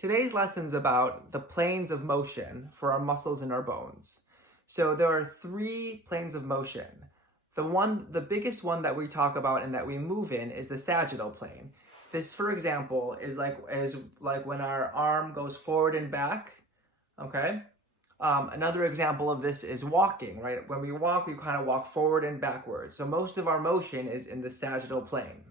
Today's lesson is about the planes of motion for our muscles and our bones. So there are 3 planes of motion. The biggest one that we talk about and that we move in is the sagittal plane. This, for example, is like when our arm goes forward and back. Okay. Another example of this is walking, right? When we walk, we kind of walk forward and backwards. So most of our motion is in the sagittal plane.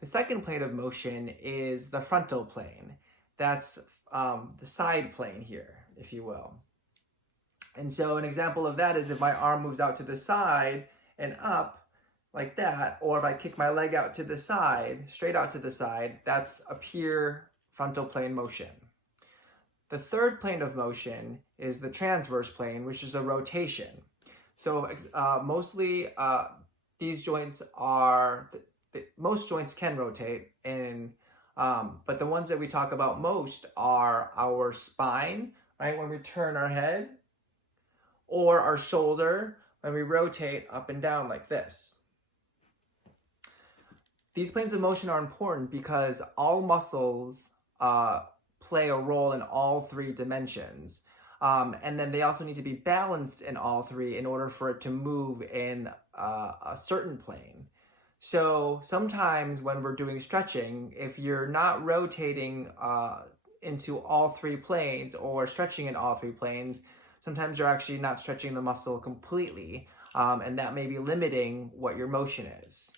The second plane of motion is the frontal plane. That's the side plane here, if you will. And so an example of that is if my arm moves out to the side and up like that, or if I kick my leg out to the side, straight out to the side, that's a pure frontal plane motion. The third plane of motion is the transverse plane, which is a rotation. So mostly these joints most joints can rotate, but the ones that we talk about most are our spine, right, when we turn our head, or our shoulder when we rotate up and down like this. These planes of motion are important because all muscles play a role in all 3 dimensions. And then they also need to be balanced in all 3 in order for it to move in a certain plane. So sometimes when we're doing stretching, if you're not rotating into all 3 planes or stretching in all 3 planes, sometimes you're actually not stretching the muscle completely, and that may be limiting what your motion is.